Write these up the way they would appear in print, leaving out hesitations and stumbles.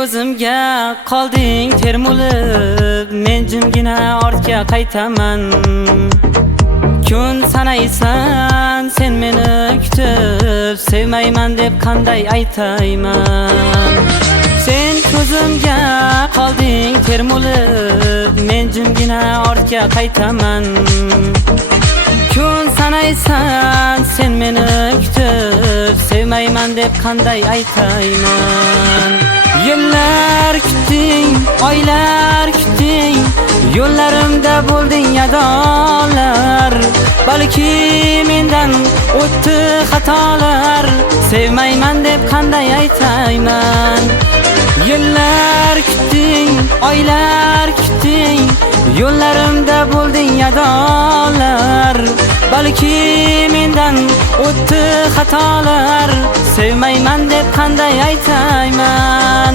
Ko'zimga qolding termulib, men jimgina ortga qaytaman. Kun sanaysan, sen meni kutib, sevmayman deb qanday aytayman. Sen ko'zimga qolding termulib, men jimgina ortga qaytaman. Kun sanaysan, sen meni kutib, sevmayman deb qanday aytayman. Yillar kutding, oylar kutding, yo'llarimda bo'lding yadolar. Balki mendan o'tdi xatolar, sevmayman deb qanday aytayman. Yillar kutding, oylar kutding, yo'llarimda bo'lding yadolar. Balki mendan o'tdi xatolar, sevmayman deb qanday aytayman.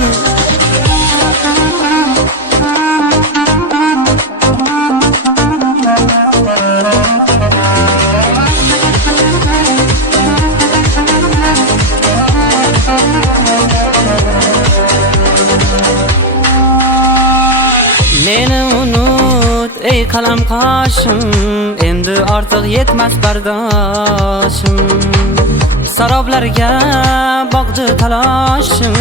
Meni unut ey qalam qoshim, endi ortiq yetmas bardoshim. Saroblarga boqdi taloshim,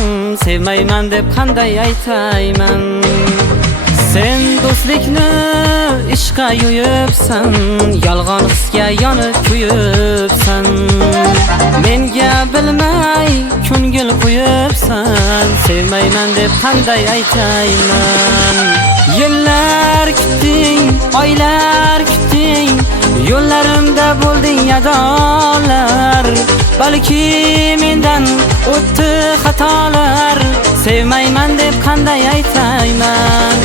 sevmayman deb qanday aytayman. Sen do'stlikni ishqa yo'yibsan, yolg'on hisga yonib kuyibsan. Menga bilmay ko'ngil qo'yibsan, sevmayman deb qanday aytayman. Yillar kutding, oylar kutding, yo'llarimda bo'lding yadolar. Balki mendan o'tdi xatolar, sevmayman deb qanday aytayman.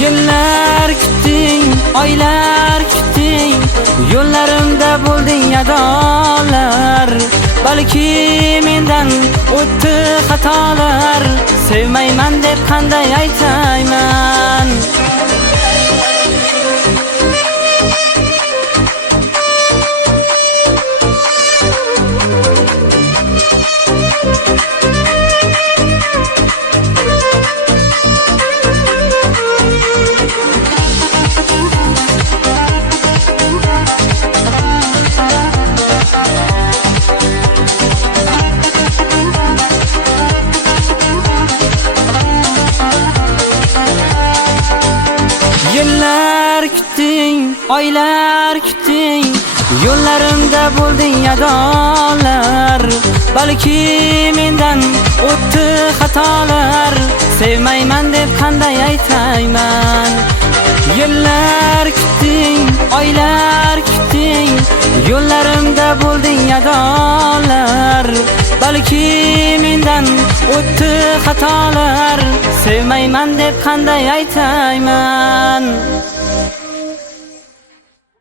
Yillar kutding, oylar kutding, yo'llarimda bo'lding yadolar. Balki mendan o'tdi xatolar, sevmayman deb qanday aytayman. Yillar kutding, oylar kutding, yo'llarimda bo'lding yadolar. Balki mendan o'tdi xatolar, sevmayman deb qanday aytayman. Yillar kutding, oylar kutding, yo'llarimda bo'lding yadolar. Balki mendan o'tdi xatolar, sevmayman deb qanday aytayman.